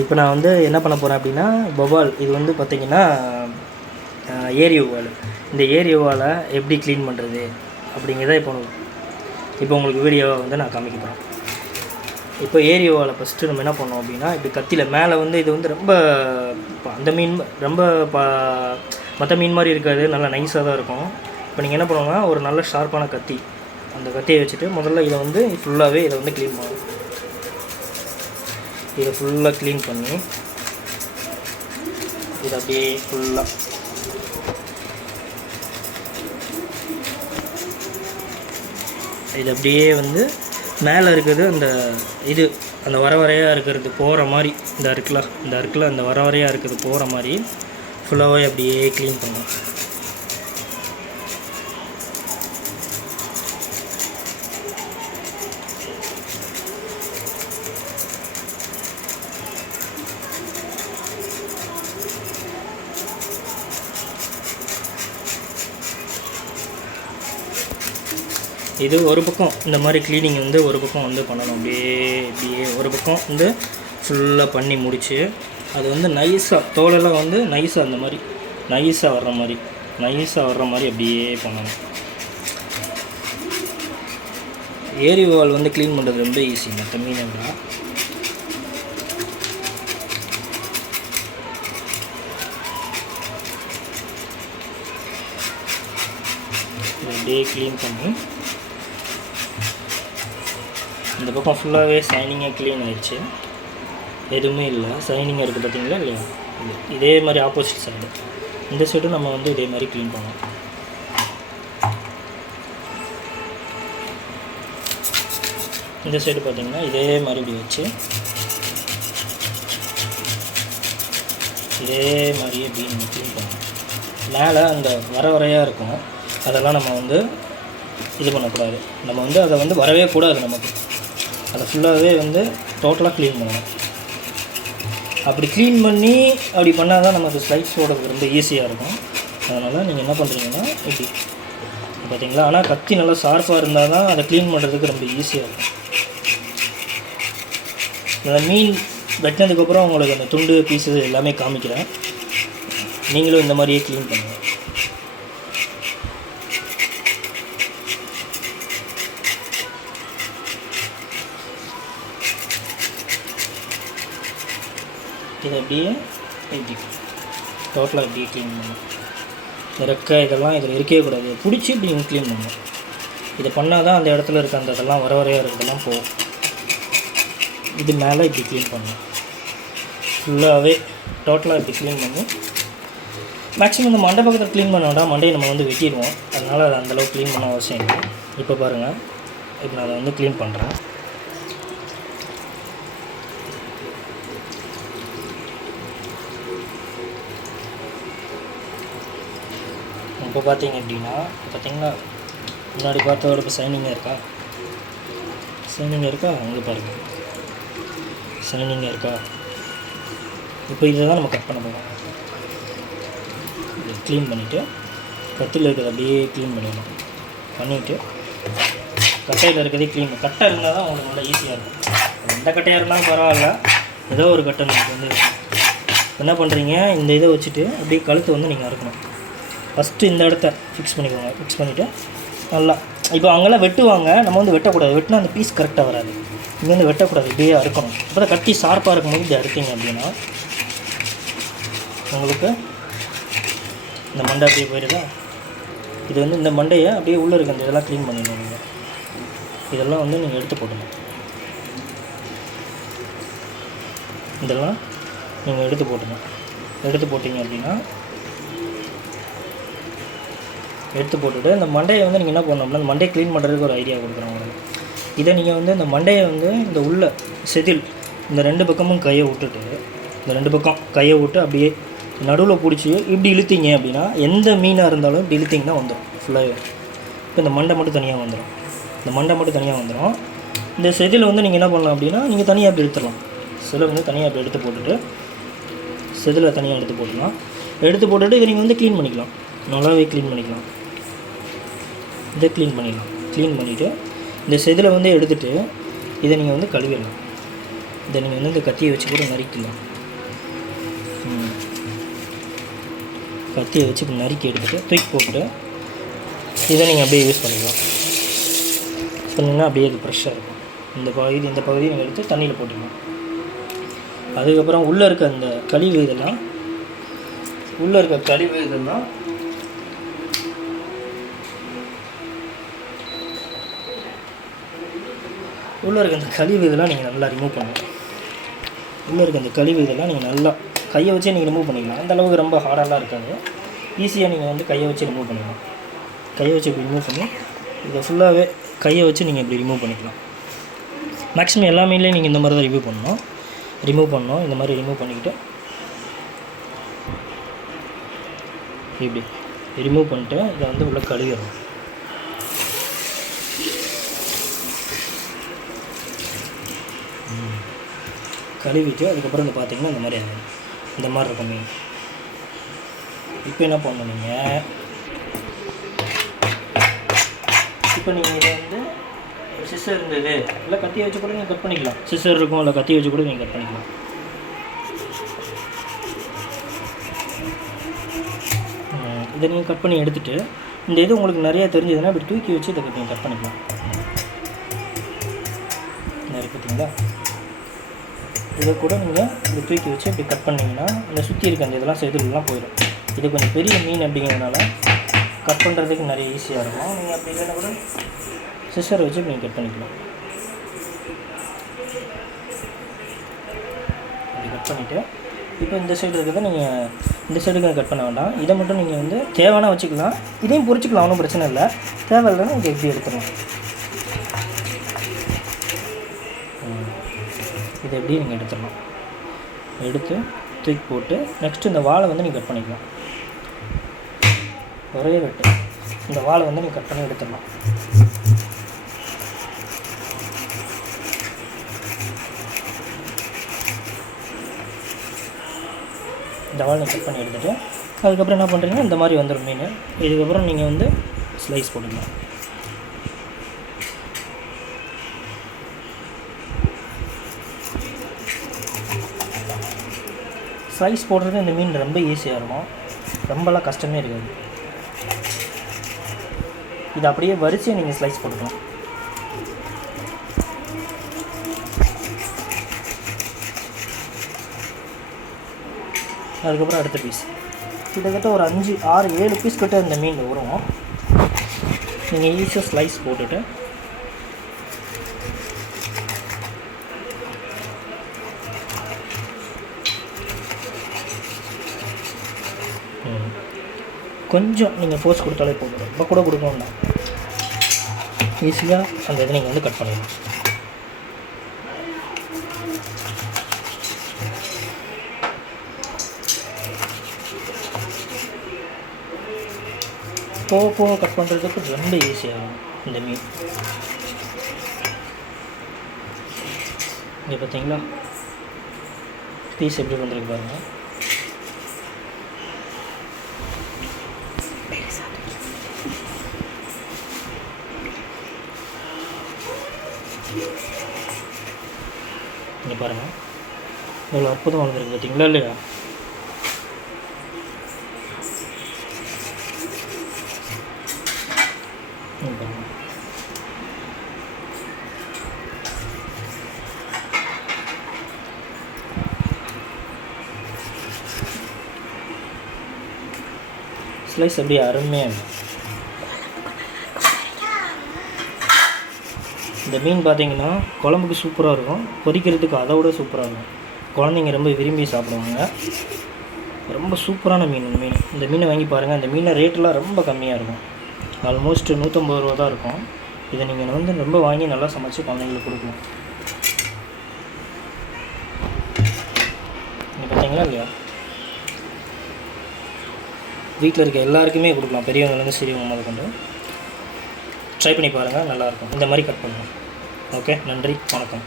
இப்போ நான் வந்து என்ன பண்ண போகிறேன் அப்படின்னா, வவ்வால் இது வந்து பார்த்திங்கன்னா ஏரி வவ்வால். இந்த ஏரி வவ்வாலை எப்படி க்ளீன் பண்ணுறது அப்படிங்கிறத இப்போ உங்களுக்கு வீடியோவை வந்து நான் காமிக்க போகிறேன். இப்போ ஏரி வவ்வாலை ஃபஸ்ட்டு நம்ம என்ன பண்ணோம் அப்படின்னா, இப்படி கத்தியில் மேலே வந்து இது வந்து ரொம்ப அந்த மீன் ரொம்ப மற்ற மீன் மாதிரி இருக்காது, நல்லா நைஸாக தான் இருக்கும். இப்போ நீங்கள் என்ன பண்ணுவோம்னா, ஒரு நல்ல ஷார்ப்பான கத்தி, அந்த கத்தியை வச்சுட்டு முதல்ல இதை வந்து ஃபுல்லாகவே இதை வந்து க்ளீன் பண்ணணும். இதை ஃபுல்லாக க்ளீன் பண்ணி இதை அப்படியே ஃபுல்லாக இது அப்படியே வந்து மேலே இருக்கிறது அந்த வரையாக இருக்கிறது போகிற மாதிரி இந்த அருக்கில் அந்த வரையாக இருக்கிறது போகிற மாதிரி ஃபுல்லாகவே அப்படியே க்ளீன் பண்ணணும். இது ஒரு பக்கம் இந்த மாதிரி க்ளீனிங் வந்து ஒரு பக்கம் வந்து பண்ணணும். அப்படியே ஒரு பக்கம் வந்து ஃபுல்லாக பண்ணி முடித்து அது வந்து நைஸாக தோலெல்லாம் வந்து நைஸாக அந்த மாதிரி நைஸாக வர்ற மாதிரி அப்படியே பண்ணணும். ஏரி வவ்வால் வந்து க்ளீன் பண்ணுறது ரொம்ப ஈஸி, மற்ற மீனெல்லாம். அப்படியே க்ளீன் பண்ணி இந்த பக்கம் ஃபுல்லாகவே ஷைனிங்காக க்ளீன் ஆகிடுச்சு, எதுவுமே இல்லை, ஷைனிங்காக இருக்குது பார்த்தீங்களா இல்லையா. இதே மாதிரி ஆப்போசிட் சைடு இந்த சைடும் நம்ம வந்து இதே மாதிரி க்ளீன் பண்ணோம். இந்த சைடு பார்த்திங்கன்னா இதே மாதிரி இப்படி வச்சு இதே மாதிரியே இப்படி நம்ம க்ளீன் பண்ணோம். மேலே அந்த வரையாக இருக்கும், அதெல்லாம் நம்ம வந்து இது பண்ணக்கூடாது, நம்ம வந்து அதை வந்து வரவே கூடாது, நமக்கு அதை ஃபுல்லாகவே வந்து டோட்டலாக க்ளீன் பண்ணணும். அப்படி க்ளீன் பண்ணி அப்படி பண்ணால் தான் நமக்கு ஸ்லைஸ் போடுறதுக்கு ரொம்ப ஈஸியாக இருக்கும். அதனால் நீங்கள் என்ன பண்ணுறீங்கன்னா இப்படி பார்த்தீங்களா. ஆனால் கத்தி நல்லா ஷார்ப்பாக இருந்தால் தான் அதை க்ளீன் பண்ணுறதுக்கு ரொம்ப ஈஸியாக இருக்கும். அந்த மீன் வெட்டினதுக்கப்புறம் உங்களுக்கு அந்த துண்டு பீஸு எல்லாமே காமிக்கிறேன், நீங்களும் இந்த மாதிரியே க்ளீன் பண்ணுங்கள். இதை அப்படியே இப்படி டோட்டலாக அப்படியே க்ளீன் பண்ணணும். ரெக்கை இதெல்லாம் இதில் இருக்கவே கூடாது, பிடிச்சி இப்படி க்ளீன் பண்ணணும். இதை பண்ணால் தான் அந்த இடத்துல இருக்க அந்த இதெல்லாம் வரையாக இருக்கிறதெல்லாம் போகும். இது மேலே இப்படி க்ளீன் பண்ணணும், ஃபுல்லாகவே டோட்டலாக இப்படி க்ளீன் பண்ணி மேக்ஸிமம் இந்த மண்டை பக்கத்தில் க்ளீன் பண்ண வேண்டாம், மண்டையை நம்ம வந்து வெட்டிடுவோம், அதனால் அதை அந்தளவுக்கு க்ளீன் பண்ண அவசியம் இல்லை. இப்போ பாருங்கள், இப்போ நான் அதை வந்து க்ளீன் பண்ணுறேன். இப்போ பார்த்தீங்க அப்படின்னா, பார்த்தீங்கன்னா முன்னாடி பார்த்தோட இப்போ ஷைனிங்காக இருக்கா அங்கே பாருங்கள், ஷைனிங்காக இருக்கா. இப்போ இதை தான் நம்ம கட் பண்ண போகிறோம். இதை க்ளீன் பண்ணிவிட்டு கத்தியில் இருக்கிறது அப்படியே க்ளீன் பண்ணிடணும். பண்ணிவிட்டு கட்டையில் இருக்கிறதே கட்டை இருந்தால் தான் உங்களுக்கு நல்லா ஈஸியாக இருக்கும். எந்த கட்டையாக இருந்தாலும் பரவாயில்ல, ஏதோ ஒரு கட்டை நமக்கு வந்து என்ன பண்ணுறீங்க, இந்த இதை வச்சுட்டு அப்படியே கழுத்தை வந்து நீங்கள் அறுக்கணும். ஃபஸ்ட்டு இந்த இடத்த ஃபிக்ஸ் பண்ணிக்கோங்க. ஃபிக்ஸ் பண்ணிவிட்டு நல்லா இப்போ அங்கெல்லாம் வெட்டுவாங்க, நம்ம வந்து வெட்டக்கூடாது, வெட்டினா அந்த பீஸ் கரெக்டாக வராது. இங்கே வந்து வெட்டக்கூடாது, இப்படியே அறுக்கணும். இப்போ தான் கட்டி ஷார்ப்பாக இருக்கும்போது இப்படி அறுத்தீங்க அப்படின்னா உங்களுக்கு இந்த மண்டை அப்படியே போயிடுதா. இது வந்து இந்த மண்டையை அப்படியே உள்ளே இருக்க அந்த இதெல்லாம் க்ளீன் பண்ணிடணும். நீங்கள் இதெல்லாம் வந்து நீங்கள் எடுத்து போடணும். இதெல்லாம் நீங்கள் எடுத்து போட்டிங்க அப்படின்னா எடுத்து போட்டுவிட்டு இந்த மண்டையை வந்து நீங்கள் என்ன பண்ணணும்னா, அந்த மண்டையை க்ளீன் பண்ணுறதுக்கு ஒரு ஐடியா கொடுக்குறேன் உங்களுக்கு. இதை நீங்கள் வந்து இந்த மண்டையை வந்து இந்த உள்ள செதில் இந்த 2 பக்கமும் கையை விட்டு அப்படியே நடுவில் பிடிச்சி இப்படி இழுத்தீங்க அப்படின்னா, எந்த மீனாக இருந்தாலும் இப்படி இழுத்திங்கன்னா வந்துடும் ஃபுல்லாகவே. இப்போ இந்த மண்டை மட்டும் தனியாக வந்துடும். இந்த செதில் வந்து நீங்கள் என்ன பண்ணலாம் அப்படின்னா, நீங்கள் தனியாக அப்படி எடுத்துடலாம். செதில் வந்து தனியாக அப்படி எடுத்து போட்டுட்டு செதிலை தனியாக எடுத்து போட்டுட்டு இதை நீங்கள் வந்து க்ளீன் பண்ணிக்கலாம், நல்லாவே க்ளீன் பண்ணிக்கலாம். இதை க்ளீன் பண்ணிடலாம். க்ளீன் பண்ணிவிட்டு இந்த செதிலை வந்து எடுத்துகிட்டு இதை நீங்கள் வந்து கழுவிடலாம். இதை நீங்கள் வந்து இந்த கத்தியை வச்சு கூட நறுக்கலாம். கத்தியை வச்சு இப்போ நறுக்கி எடுத்துகிட்டு தூக்கி போட்டு இதை நீங்கள் அப்படியே யூஸ் பண்ணிக்கலாம். பண்ணிங்கன்னா அப்படியே அது ஃப்ரெஷ்ஷாக இருக்கும். இந்த பகுதியை நீங்கள் எடுத்து தண்ணியில் போட்டுக்கலாம். அதுக்கப்புறம் உள்ளே இருக்க அந்த கழிவு இதெல்லாம் உள்ளே இருக்க அந்த கழிவு இதெல்லாம் நீங்கள் நல்லா ரிமூவ் பண்ணணும். உள்ளே இருக்க அந்த கழிவு இதெல்லாம் நீங்கள் நல்லா கையை வச்சே நீங்கள் ரிமூவ் பண்ணிக்கலாம். அந்த அளவுக்கு ரொம்ப ஹார்டாலாம் இருக்காது. ஈஸியாக நீங்கள் வந்து கையை வச்சு ரிமூவ் பண்ணிக்கலாம். கையை வச்சு இப்படி ரிமூவ் பண்ணி இதை ஃபுல்லாகவே கையை வச்சு நீங்கள் இப்படி ரிமூவ் பண்ணிக்கலாம். மேக்ஸிமம் எல்லா மீன்லேயும் நீங்கள் இந்த மாதிரி தான் ரிமூவ் பண்ணணும். இந்த மாதிரி ரிமூவ் பண்ணிக்கிட்டு இப்படி ரிமூவ் பண்ணிட்டு இதை வந்து உள்ள கழுவிடணும். கழுவிட்டு அதுக்கப்புறம் இந்த பார்த்திங்கன்னா இந்த மாதிரி ஆகும். இந்த மாதிரி இருக்கும் மீன். இப்போ என்ன பண்ணணும், நீங்கள் இதை வந்து சிஸ்ஸர் இருந்தது இல்லை கத்தியை வச்சு கூட நீங்கள் கட் பண்ணிக்கலாம். சிஸ்ஸர் இருக்கும் இல்லை கத்தியை வச்சு கூட நீங்கள் கட் பண்ணிக்கலாம். இதை நீங்கள் கட் பண்ணி எடுத்துகிட்டு இந்த இது உங்களுக்கு நிறையா தெரிஞ்சதுன்னா இப்படி தூக்கி வச்சு இதை நீங்கள் கட் பண்ணிக்கலாம். நிறைய பார்த்தீங்களா, இதை கூட நீங்கள் இதை தூக்கி வச்சு இப்படி கட் பண்ணிங்கன்னா இந்த சுற்றி இருக்க அந்த இதெல்லாம் செதுலாம் போயிடும். இது கொஞ்சம் பெரிய மீன் அப்படிங்கிறதுனால கட் பண்ணுறதுக்கு நிறைய ஈஸியாக இருக்கும். நீங்கள் அப்படி இல்லைன்னா கூட சிஸ்ஸரை வச்சு நீங்கள் கட் பண்ணிக்கலாம். இப்படி கட் பண்ணிவிட்டு இப்போ இந்த சைடு இருக்கிறத நீங்கள் இந்த சைடுக்கு கட் பண்ண வேண்டாம். இதை மட்டும் நீங்கள் வந்து தேவைன்னா வச்சுக்கலாம். இதையும் பொரிச்சிக்கலாம், ஒன்றும் பிரச்சனை இல்லை. தேவையில்லைன்னா இதை எப்படி எடுத்துடலாம். இதை எப்படி நீங்கள் எடுத்துடலாம். எடுத்து தூக்கி போட்டு நெக்ஸ்ட்டு இந்த வாழை வந்து நீங்கள் கட் பண்ணிக்கலாம். ஒரே வெட்டு இந்த வாழை வந்து நீங்கள் கட் பண்ணி எடுத்துடலாம். இந்த வாழை கட் பண்ணி எடுத்துகிட்டு அதுக்கப்புறம் என்ன பண்ணுறீங்கன்னா இந்த மாதிரி வந்துடும் மீன். இதுக்கப்புறம் நீங்கள் வந்து ஸ்லைஸ் போட்டுக்கலாம். ஸ்லைஸ் போடுறது இந்த மீன் ரொம்ப ஈஸியாக இருக்கும். ரொம்பலாம் கஷ்டமே இருக்காது. இது அப்படியே வரிசையை நீங்கள் ஸ்லைஸ் போட்டுக்கலாம். அதுக்கப்புறம் அடுத்த பீஸ் கிட்டத்தட்ட ஒரு 5, 6, 7 பீஸ் கிட்ட இந்த மீன் வரும். நீங்கள் ஈஸியாக ஸ்லைஸ் போட்டுட்டு கொஞ்சம் நீங்கள் ஃபோர்ஸ் கொடுத்தாலே போதும். ரொம்ப கூட கொடுக்கணும்னா ஈஸியாக அந்த இதை நீங்கள் வந்து கட் பண்ணிடலாம். போக கட் பண்ணுறதுக்கு ரொம்ப ஈஸியாகும் இந்த மீன். இங்கே பார்த்தீங்களா பீஸ் எப்படி வந்துருக்கு பாருங்கள். இங்கே பாருங்கள் எவ்வளோ அற்புதம் வளர்ந்துருக்கு பார்த்தீங்களா இல்லையா. ஸ்லைஸ் அப்படியே அருமையாக இருக்கும். இந்த மீன் பார்த்தீங்கன்னா குழம்புக்கு சூப்பராக இருக்கும், பொரிக்கிறதுக்கு அதை விட சூப்பராக இருக்கும். குழந்தைங்க ரொம்ப விரும்பி சாப்பிடுவாங்க. ரொம்ப சூப்பரான மீன் இந்த மீன். இந்த மீனை வாங்கி பாருங்கள். இந்த மீனை ரேட்டெலாம் ரொம்ப கம்மியாக இருக்கும். ஆல்மோஸ்ட் 150 ரூபா தான் இருக்கும். இதை நீங்கள் வந்து ரொம்ப வாங்கி நல்லா சமைச்சு குழந்தைங்களுக்கு கொடுக்கலாம். நீங்கள் பார்த்தீங்களா இல்லையா, வீட்டில் இருக்க எல்லாருக்குமே கொடுக்கலாம், பெரியவங்கலேருந்து சிறியவங்க முதல் கொண்டு. ட்ரை பண்ணி பாருங்கள், நல்லாயிருக்கும். இந்த மாதிரி கட் பண்ணுங்கள். ஓகே, நன்றி, வணக்கம்.